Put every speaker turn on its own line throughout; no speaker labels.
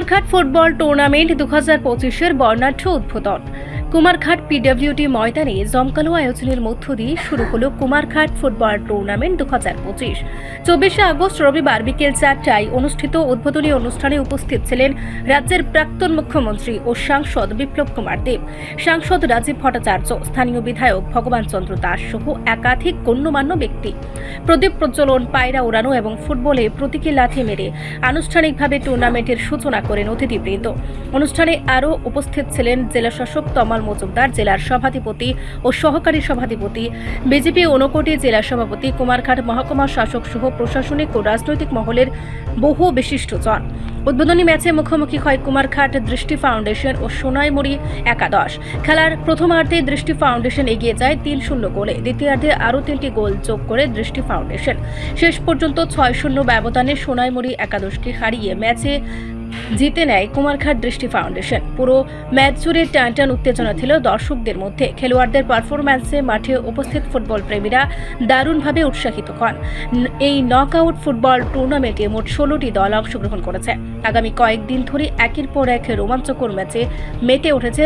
Kumarghat football tournament দু হাজার পঁচিশের বর্ণাঢ্য উদ্বোধন। কুমারঘাট পিডব্লিউটি ময়দানে জমকালো আয়োজনের মধ্য দিয়ে শুরু হলো কুমারঘাট ফুটবল টুর্নামেন্ট দু হাজার পঁচিশ। চব্বিশে আগস্ট রবিবার বিকেল চারটায় অনুষ্ঠিত উদ্বোধনী অনুষ্ঠানে উপস্থিত ছিলেন রাজ্যের প্রাক্তন মুখ্যমন্ত্রী ও সাংসদ বিপ্লব কুমার দেব। সাংসদ রাজীব ভট্টাচার্য, স্থানীয় বিধায়ক ভগবান চন্দ্র দাস সহ একাধিক গণ্যমান্য ব্যক্তি। প্রদীপ প্রজ্বলন, পায়রা ওড়ানো এবং ফুটবলে প্রতীকী লাথি মেরে আনুষ্ঠানিকভাবে টুর্নামেন্টের সূচনা করেন অতিথিবৃন্দ। অনুষ্ঠানে আরও উপস্থিত ছিলেন জেলা শাসক তমাল মজুমদার জেলার সভাধিপতি ও সহকারী সভাধিপতি। বিজেপি ঊনকোটি জেলা সভাপতি কুমারঘাট মহকুমা শাসক সহ প্রশাসনিক ও রাজনৈতিক মহলের বহু বিশিষ্টজন। উদ্বোধনী ম্যাচে মুখোমুখি হয় কুমারঘাট দৃষ্টি ফাউন্ডেশন ও সোনাইমুড়ি একাদশ। খেলার প্রথমার্ধে দৃষ্টি ফাউন্ডেশন এগিয়ে যায় তিন শূন্য গোলে। দ্বিতীয়ার্ধে আরও তিনটি গোল যোগ করে দৃষ্টি ফাউন্ডেশন। শেষ পর্যন্ত ছয় শূন্য ব্যবধানে সোনাইমুড়ি একাদশকে হারিয়ে ম্যাচে জিতে নেয় কুমারঘাট দৃষ্টি ফাউন্ডেশন। পুরো ম্যাচ জুড়ে টান টান উত্তেজনা ছিল দর্শকদের মধ্যে। খেলোয়াড়দের পারফরম্যান্সে মাঠে উপস্থিত ফুটবল প্রেমীরা দারুণভাবে উৎসাহিত হন। এই নক আউট ফুটবল টুর্নামেন্টে মোট ষোলোটি দল অংশগ্রহণ করেছে। আগামী কয়েকদিন ধরে একের পর এক রোমাঞ্চকর ম্যাচে মেতে উঠেছে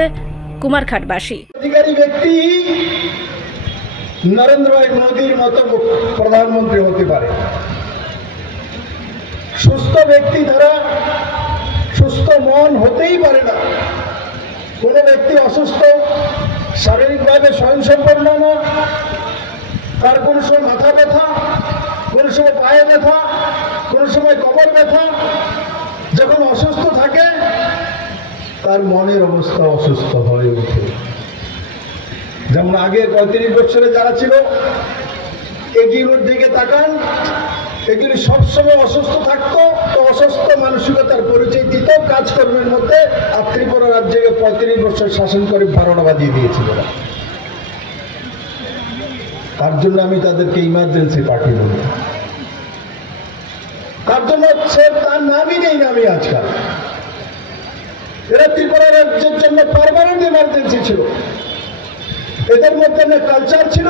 কুমারঘাটবাসী
নরেন্দ্র ভাই মোদীর মতো প্রধানমন্ত্রী হতে পারে। সুস্থ ব্যক্তি দ্বারা সুস্থ মন হতেই পারে না। কোনো ব্যক্তি অসুস্থ, শারীরিকভাবে স্বয়ংসম্পন্ন না তার কোনো সময় মাথা ব্যথা, কোনো সময় পায়ে ব্যথা, কোনো সময় কবর ব্যথা, যখন অসুস্থ থাকে, তার মনের অবস্থা অসুস্থ হয়ে ওঠে। যেমন আগে পঁয়ত্রিশ বছরে যারা ছিল, এগিয়ে দিকে তাকান এগুলি সবসময় অসুস্থ থাকতো, তো অসুস্থ মানসিকতার পরিচয় দিত, কাজকর্মের মধ্যে আর ত্রিপুরা রাজ্যে পঁয়ত্রিশ বছর শাসন করে বারোটা বাজিয়ে দিয়েছিল। তার জন্য আমি তাদেরকে ইমার্জেন্সি পার্টি বলি তার জন্য হচ্ছে তার নামই নেই নামি আজকাল। এরা ত্রিপুরা রাজ্যের জন্য পারমানেন্ট ইমার্জেন্সি ছিল। এদের মধ্যে কালচার ছিল।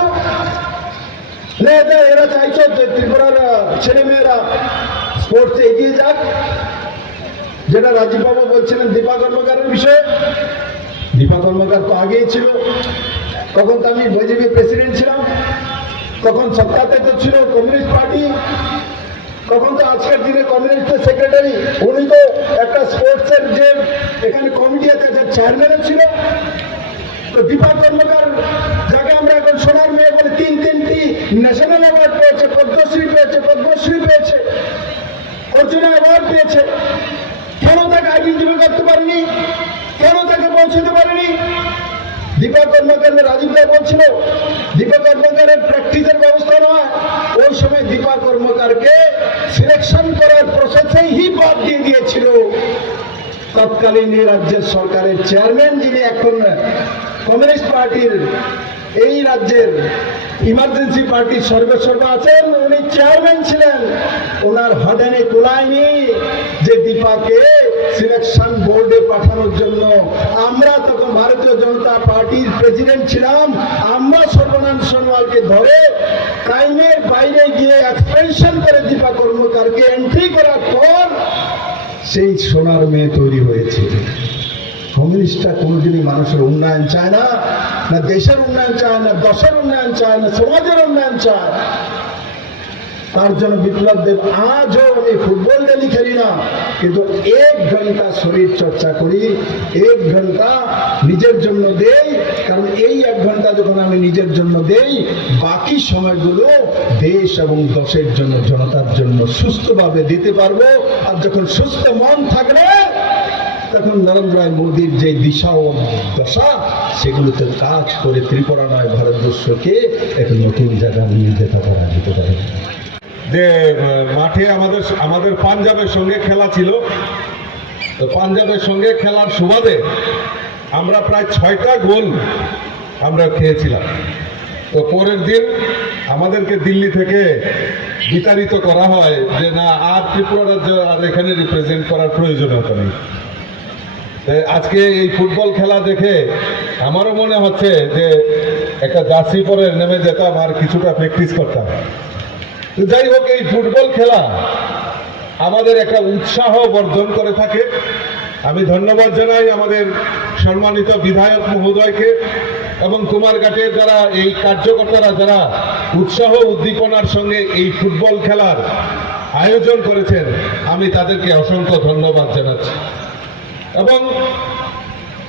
না এদের এরা চাইছো যে ত্রিপুরার ছেলে মেয়েরা স্পোর্টসে এগিয়ে যাক। যেটা রাজীববাবু বলছিলেন, দীপা কর্মকারের বিষয়ে। দীপা কর্মকার তো আগেই ছিল। তখন তো আমি বিজেপি প্রেসিডেন্ট ছিলাম তখন সত্তাতে তো ছিল কমিউনিস্ট পার্টি। তখন তো আজকের দিনে কমিউনিস্টের সেক্রেটারি উনি তো একটা স্পোর্টসের যে এখানে কমিটি আছে, যে চেয়ারম্যানও ছিল। তো দীপা কর্মকার ন্যাশনাল অ্যাওয়ার্ড পেয়েছে, পদ্মশ্রী পেয়েছে পদ্মশ্রী পেয়েছে। অর্জুনা অ্যাওয়ার্ড পেয়েছে। কেন তাকে আইডেন্টিফাই করতে পারেনি? কেন তাকে পৌঁছতে পারেনি? দীপা কর্মকার রায় বলছিল দীপা কর্মকারের প্র্যাকটিসের ব্যবস্থা নয়। ওই সময় দীপা কর্মকারকে সিলেকশন করার প্রসেসেই হি বাদ দিয়ে দিয়েছিল। তৎকালীন এই রাজ্যের সরকারের চেয়ারম্যান যিনি এখন কমিউনিস্ট পার্টির এই রাজ্যের ইমার্জেন্সি পার্টির সর্বেসর্বা আছেন, উনি চেয়ারম্যান ছিলেন। ওনার হডেনে তোলায়নি যে দীপাকে সিলেকশন বোর্ডে পাঠানোর জন্য। আমরা তখন ভারতীয় জনতা পার্টির প্রেসিডেন্ট ছিলাম। আমরা সর্বনাম সোনোয়ালকে ধরে টাইমের বাইরে গিয়ে এক্সপেনশন করে দীপা কর্মকারকে এন্ট্রি করার পর সেই সোনার মেয়ে তৈরি হয়েছে। কমিউনিস্টরা কোনোদিনই মানুষের উন্নয়ন চায় না না দেশের উন্নয়ন চায়, না দশের উন্নয়ন চায়, না সমাজের উন্নয়ন চায়। তার জন্য বিপ্লব দেব আজও আমি ফুটবল ডেলি খেলি না, কিন্তু এক ঘণ্টা শরীর চর্চা করি, এক ঘণ্টা নিজের জন্য দেই, কারণ এই এক ঘণ্টা যখন আমি নিজের জন্য দেই, বাকি সময়গুলো দেশ এবং দশের জন্য, জনতার জন্য সুস্থভাবে দিতে পারব, আর যখন সুস্থ মন থাকবে তখন নরেন্দ্র রায় মোদীর যে দিশা ও দশা, সেগুলোতে কাজ করে ত্রিপুরা নয় ভারতবর্ষকে এক নতুন জায়গা নিয়ে যেতে পারা যেতে পারে।
যে মাঠে আমাদের আমাদের পাঞ্জাবের সঙ্গে খেলা ছিল। তো পাঞ্জাবের সঙ্গে খেলার সুবাদে আমরা প্রায় ছয়টা গোল আমরা খেয়েছিলাম। তো পরের দিন আমাদেরকে দিল্লি থেকে বিতাড়িত করা হয় যে, না, আর ত্রিপুরা রাজ্য আর এখানে রিপ্রেজেন্ট করার প্রয়োজনীয়তা নেই। আজকে এই ফুটবল খেলা দেখে আমারও মনে হচ্ছে যে একটা জার্সি পরে নেমে যেতাম আর কিছুটা প্র্যাকটিস করতাম। যাই হোক, এই ফুটবল খেলা আমাদের একটা উৎসাহ বর্ধন করে থাকে। আমি ধন্যবাদ জানাই আমাদের সম্মানিত বিধায়ক মহোদয়কে এবং কুমার কুমারঘাটের যারা এই কার্যকর্তারা, যারা উৎসাহ উদ্দীপনার সঙ্গে এই ফুটবল খেলার আয়োজন করেছেন, আমি তাদেরকে অসংখ্য ধন্যবাদ জানাচ্ছি। এবং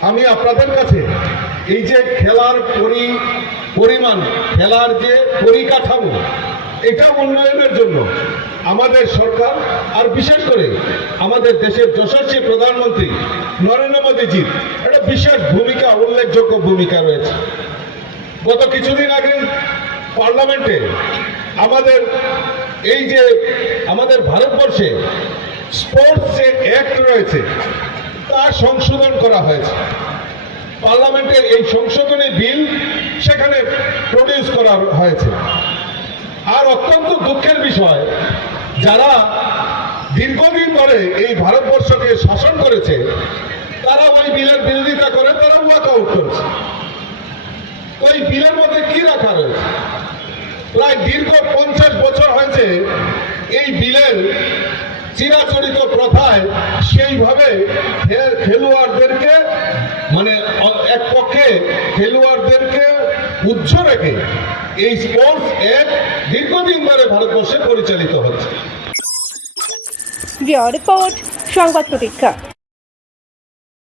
আমি আপনাদের কাছে এই যে খেলার পরি পরিমাণ, খেলার যে পরিকাঠামো, এটা উন্নয়নের জন্য আমাদের সরকার আর বিশেষ করে আমাদের দেশের যশস্বী প্রধানমন্ত্রী নরেন্দ্র মোদীজির একটা বিশেষ ভূমিকা, উল্লেখযোগ্য ভূমিকা রয়েছে। গত কিছুদিন আগে পার্লামেন্টে আমাদের এই যে আমাদের ভারতবর্ষে স্পোর্টস যে অ্যাক্ট রয়েছে তা সংশোধন করা হয়েছে। পার্লামেন্টের এই সংশোধনী বিল সেখানে প্রডিউস করা হয়েছে। আর অত্যন্ত দুঃখের বিষয়, যারা দীর্ঘদিন ধরে এই ভারতবর্ষকে শাসন করেছে তারা ওই বিলের বিরোধিতা করে তারা ওয়াক আউট করেছে ওই বিলের মধ্যে কি রাখা রয়েছে? প্রায় দীর্ঘ পঞ্চাশ বছর হয়েছে এই বিলের চিরাচরিত প্রথায় সেইভাবে খেলোয়াড়দেরকে মানে এক পক্ষে খেলোয়াড়দেরকে উজ্জ রেখে এই স্পোর্টস এক দীর্ঘদিন ধরে ভারতবর্ষে পরিচালিত হচ্ছে।
রিপোর্ট, সংবাদ প্রতীক্ষা।